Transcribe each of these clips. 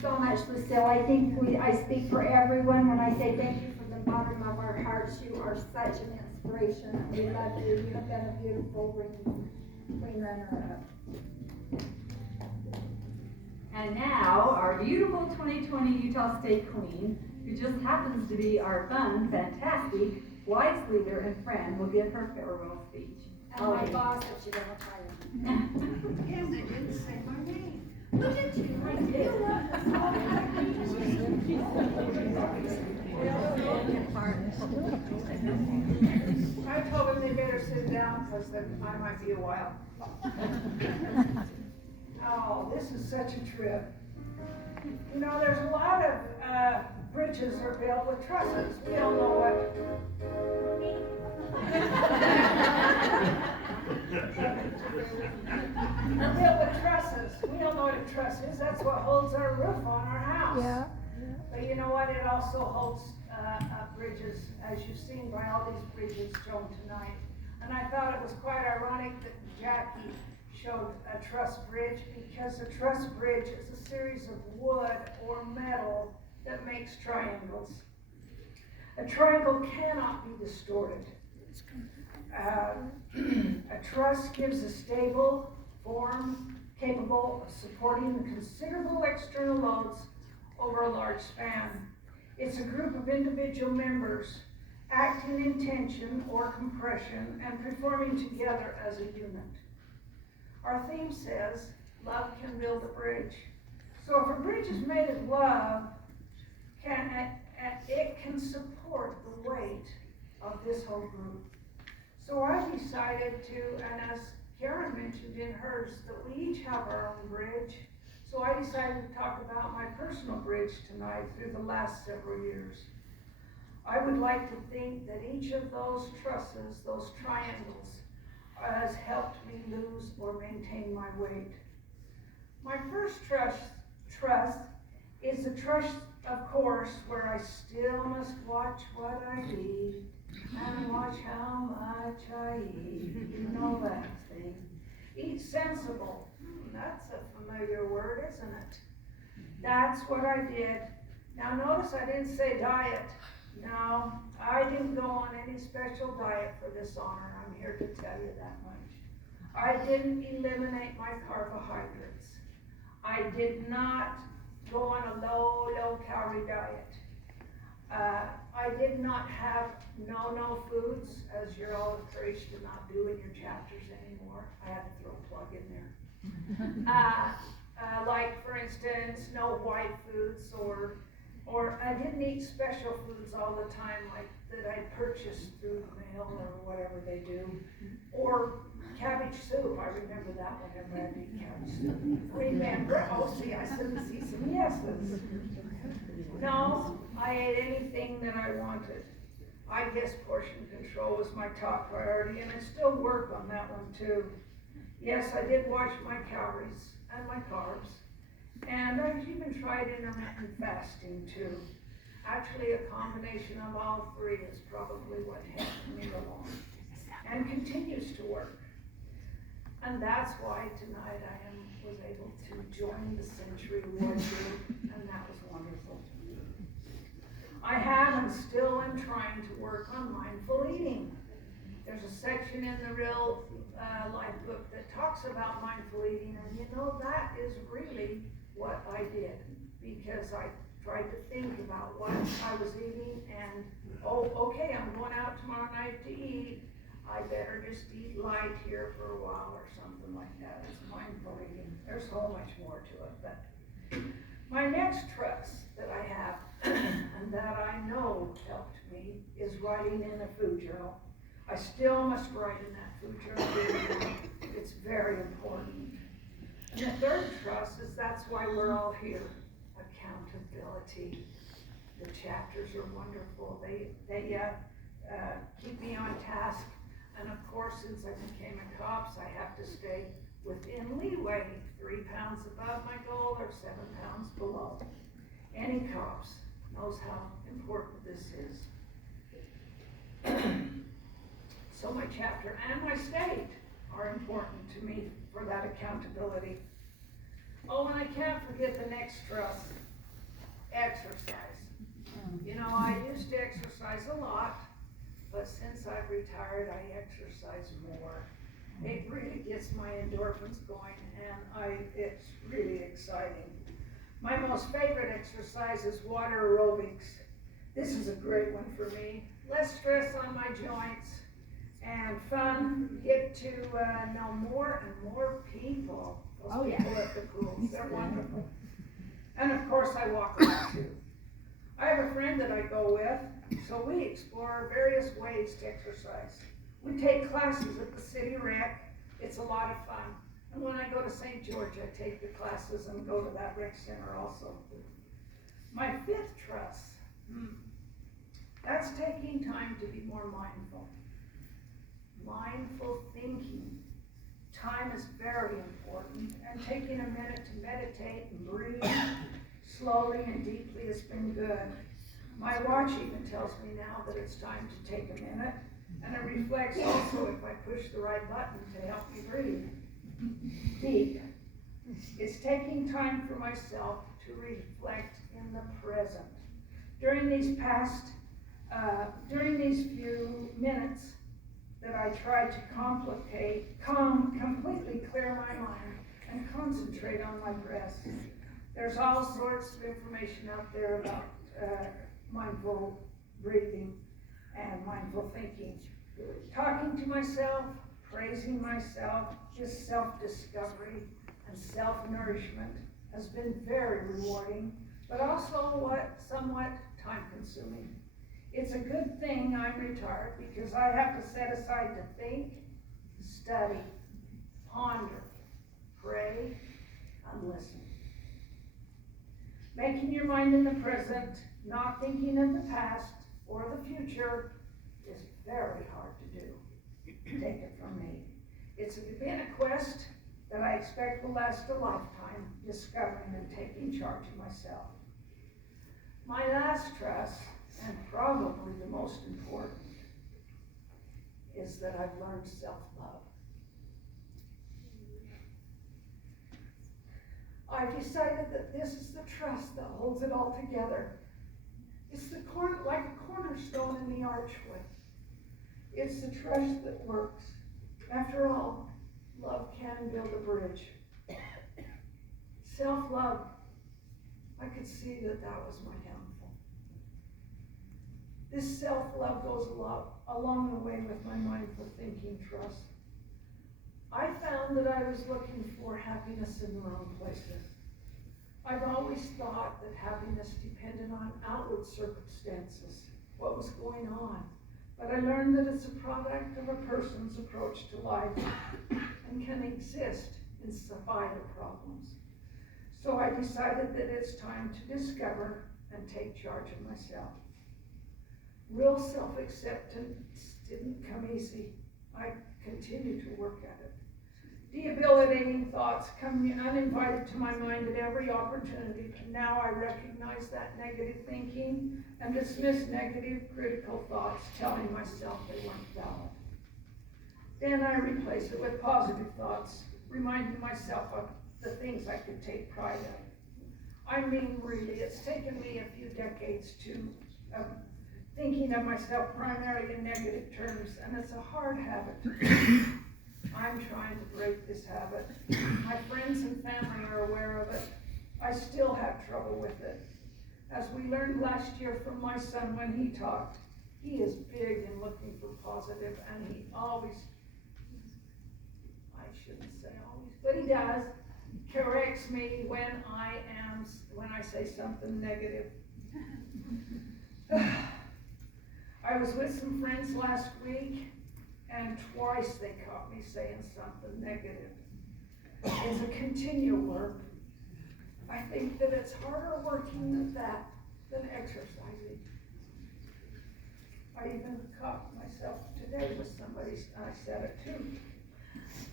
so much, Lucille. I think I speak for everyone when I say thank you from the bottom of our hearts. You are such an inspiration, and we love you. You have been a beautiful ring runner-up. And now, our beautiful 2020 Utah State Queen, who just happens to be our fun, fantastic, wise leader and friend, will give her farewell speech. And my boss, if she doesn't tire. Yes, I didn't say my name. Look at you. I did. I told them they better sit down because I might be a while. Oh, this is such a trip. You know, there's a lot of bridges are built with trusses. We all know what. They're built with trusses. We all know what a truss is. That's what holds our roof on our house. Yeah. But you know what? It also holds up bridges, as you've seen by all these bridges shown tonight. And I thought it was quite ironic that Jackie showed a truss bridge, because a truss bridge is a series of wood or metal that makes triangles. A triangle cannot be distorted. A truss gives a stable form capable of supporting the considerable external loads over a large span. It's a group of individual members acting in tension or compression and performing together as a unit. Our theme says, love can build a bridge. So if a bridge is made of love, it can support the weight of this whole group. So I decided to, and as Karen mentioned in hers, that we each have our own bridge. So I decided to talk about my personal bridge tonight through the last several years. I would like to think that each of those trusses, those triangles, has helped me lose or maintain my weight. My first trust is the trust, of course, where I still must watch what I eat and watch how much I eat. You know that thing. Eat sensible. That's a familiar word, isn't it? That's what I did. Now notice I didn't say diet. No, I didn't go on any special diet for this honor. I'm here to tell you that much. I didn't eliminate my carbohydrates. I did not go on a low calorie diet. I did not have no foods, as you're all encouraged to not do in your chapters anymore. I had to throw a plug in there. Like for instance, no white foods, or I didn't eat special foods all the time, like that I purchased through the mail or whatever they do. Or cabbage soup, I remember that whenever I eat cabbage soup. Remember, oh see, I see some yeses. No, I ate anything that I wanted. I guess portion control was my top priority, and I still work on that one too. Yes, I did watch my calories and my carbs, and I've even tried intermittent fasting too. Actually, a combination of all three is probably what helped me along, and continues to work. And that's why tonight I was able to join the Century Award group, and that was wonderful. I have and still am trying to work on mindful eating. There's a section in the Real Life book that talks about mindful eating, and you know, that is really what I did, because I tried to think about what I was eating, and okay, I'm going out tomorrow night to eat. I better just eat light here for a while or something like that. It's mindful eating. There's so much more to it, but my next trust that I have and that I know helped me is writing in a food journal. I still must write in that food journal. It's very important. And the third trust is that's why we're all here. Accountability. The chapters are wonderful. They keep me on task. And of course, since I became a COPS, I have to stay within leeway, 3 pounds above my goal or 7 pounds below. Any COPS knows how important this is. So my chapter and my state are important to me for that accountability. Oh, and I can't forget the next trust. exercise. You know, I used to exercise a lot, but since I've retired, I exercise more. It really gets my endorphins going, and it's really exciting. My most favorite exercise is water aerobics. This is a great one for me. Less stress on my joints and fun. Get to know more and more people. Those people at the pools, they're wonderful. And of course, I walk a lot too. I have a friend that I go with, so we explore various ways to exercise. We take classes at the city rec. It's a lot of fun. And when I go to St. George, I take the classes and go to that rec center also. My fifth trust, that's taking time to be more mindful. Mindful thinking. Time is very important, and taking a minute to meditate and breathe slowly and deeply has been good. My watch even tells me now that it's time to take a minute, and it reflects also if I push the right button to help me breathe deep. It's taking time for myself to reflect in the present. During these few minutes that I try to completely clear my mind and concentrate on my breath. There's all sorts of information out there about mindful breathing and mindful thinking. Talking to myself, praising myself, just self-discovery and self-nourishment has been very rewarding, but also somewhat time-consuming. It's a good thing I'm retired because I have to set aside to think, study, ponder, pray, and listen. Making your mind in the present, not thinking of the past or the future, is very hard to do. Take it from me. It's been a quest that I expect will last a lifetime, discovering and taking charge of myself. My last trust, and probably the most important, is that I've learned self-love. I've decided that this is the trust that holds it all together. It's like a cornerstone in the archway. It's the trust that works. After all, love can build a bridge. Self-love, I could see that was my downfall. This self-love goes along the way with my mindful thinking trust. I found that I was looking for happiness in the wrong places. I've always thought that happiness depended on outward circumstances, what was going on. But I learned that it's a product of a person's approach to life and can exist in spite of problems. So I decided that it's time to discover and take charge of myself. Real self-acceptance didn't come easy. I continue to work at it. Debilitating thoughts come uninvited to my mind at every opportunity. Now I recognize that negative thinking and dismiss negative, critical thoughts, telling myself they weren't valid. Then I replace it with positive thoughts, reminding myself of the things I could take pride in. I mean, really, it's taken me a few decades to thinking of myself primarily in negative terms, and it's a hard habit. I'm trying to break this habit. My friends and family are aware of it. I still have trouble with it. As we learned last year from my son when he talked, he is big in looking for positive, and he always, I shouldn't say always, but he does, corrects me when I say something negative. I was with some friends last week, and twice they caught me saying something negative. It's a continual work. I think that it's harder working at that than exercising. I even caught myself today with somebody, I said it too.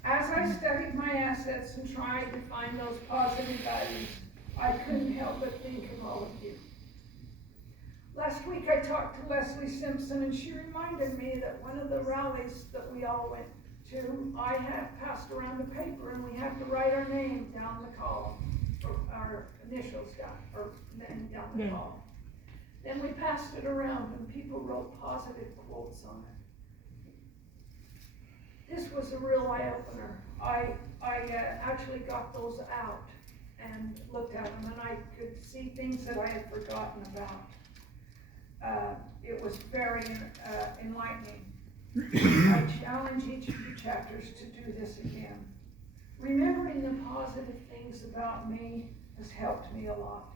As I studied my assets and tried to find those positive values, I couldn't help but think of all of you. Last week I talked to Leslie Simpson, and she reminded me that one of the rallies that we all went to, I have passed around a paper, and we have to write our name down the column for our initials down, or then down the ball. Then we passed it around and people wrote positive quotes on it. This was a real eye-opener. I actually got those out and looked at them, and I could see things that I had forgotten about. It was very enlightening. I challenge each of you chapters to do this again. Remembering the positive things about me has helped me a lot.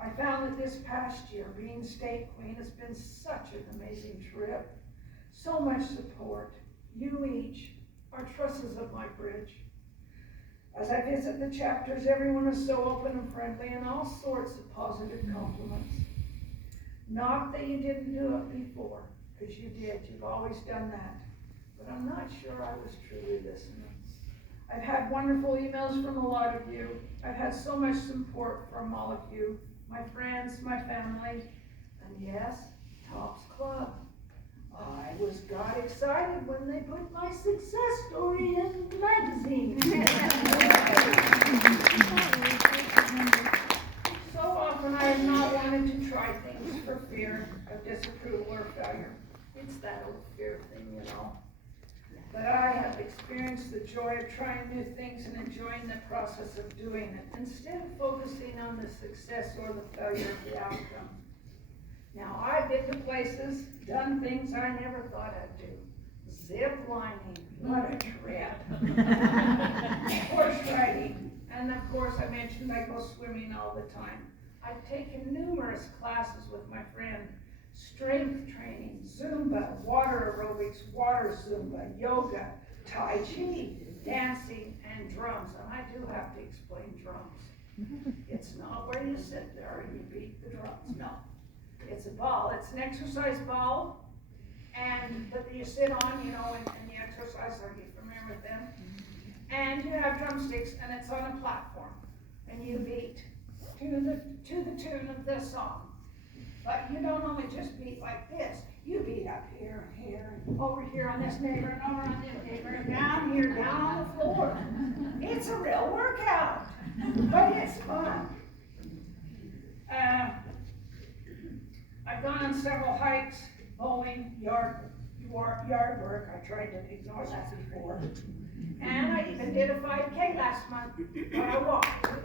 I found that this past year, being state queen has been such an amazing trip. So much support. You each are trusses of my bridge. As I visit the chapters, everyone is so open and friendly and all sorts of positive compliments. Not that you didn't do it before, because you did. You've always done that. But I'm not sure I was truly listening. I've had wonderful emails from a lot of you. I've had so much support from all of you, my friends, my family, and yes, Tops Club. I got excited when they put my success story in the magazine. So often I have not wanted to try things for fear of disapproval or failure. It's that old fear thing, you know. But I have experienced the joy of trying new things and enjoying the process of doing it, instead of focusing on the success or the failure of the outcome. Now, I've been to places, done things I never thought I'd do. Zip lining, what a trip. Horse riding, and of course I mentioned I go swimming all the time. I've taken numerous classes with my friend. Strength training, Zumba, water aerobics, water Zumba, yoga, Tai Chi, dancing, and drums. And I do have to explain drums. It's not where you sit there and you beat the drums, no. It's a ball, it's an exercise ball, but you sit on, you know, and you exercise, are you familiar with them? And you have drumsticks, and it's on a platform, and you beat to the tune of the song. But you don't only just beat like this, you beat up here and here, and over here on this neighbor, and over on this neighbor, and down here, down on the floor. It's a real workout, but it's fun. I've gone on several hikes, bowling, yard work. I tried to ignore that before. And I even did a 5K last month, but I walked. My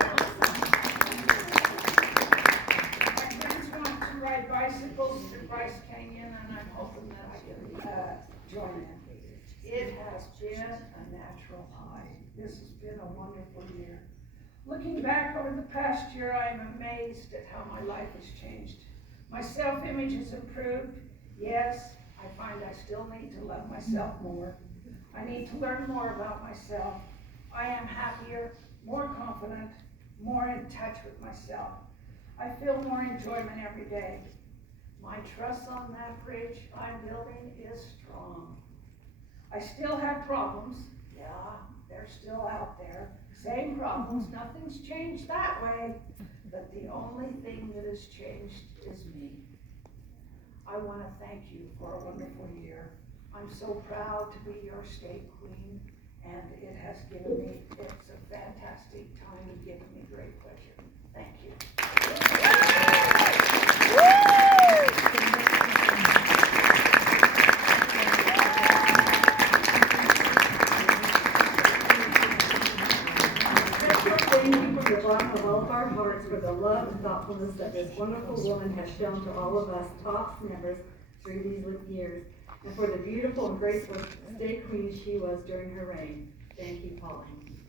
friends want to ride bicycles to Bryce Canyon, and I'm hoping that I can join them. It has been a natural high. This has been a wonderful year. Looking back over the past year, I am amazed at how my life has changed. My self-image has improved. Yes, I find I still need to love myself more. I need to learn more about myself. I am happier, more confident, more in touch with myself. I feel more enjoyment every day. My trust on that bridge I'm building is strong. I still have problems. Yeah, they're still out there. Same problems, nothing's changed that way. But the only thing that has changed is me. I want to thank you for a wonderful year. I'm so proud to be your state queen, and it has given me, it's a fantastic time and given me great pleasure. Thank you. Thank you from the bottom of all of our hearts for the love and thoughtfulness that this wonderful woman has shown to all of us TOPS members through these years, and for the beautiful and graceful state queen she was during her reign. Thank you, Pauline.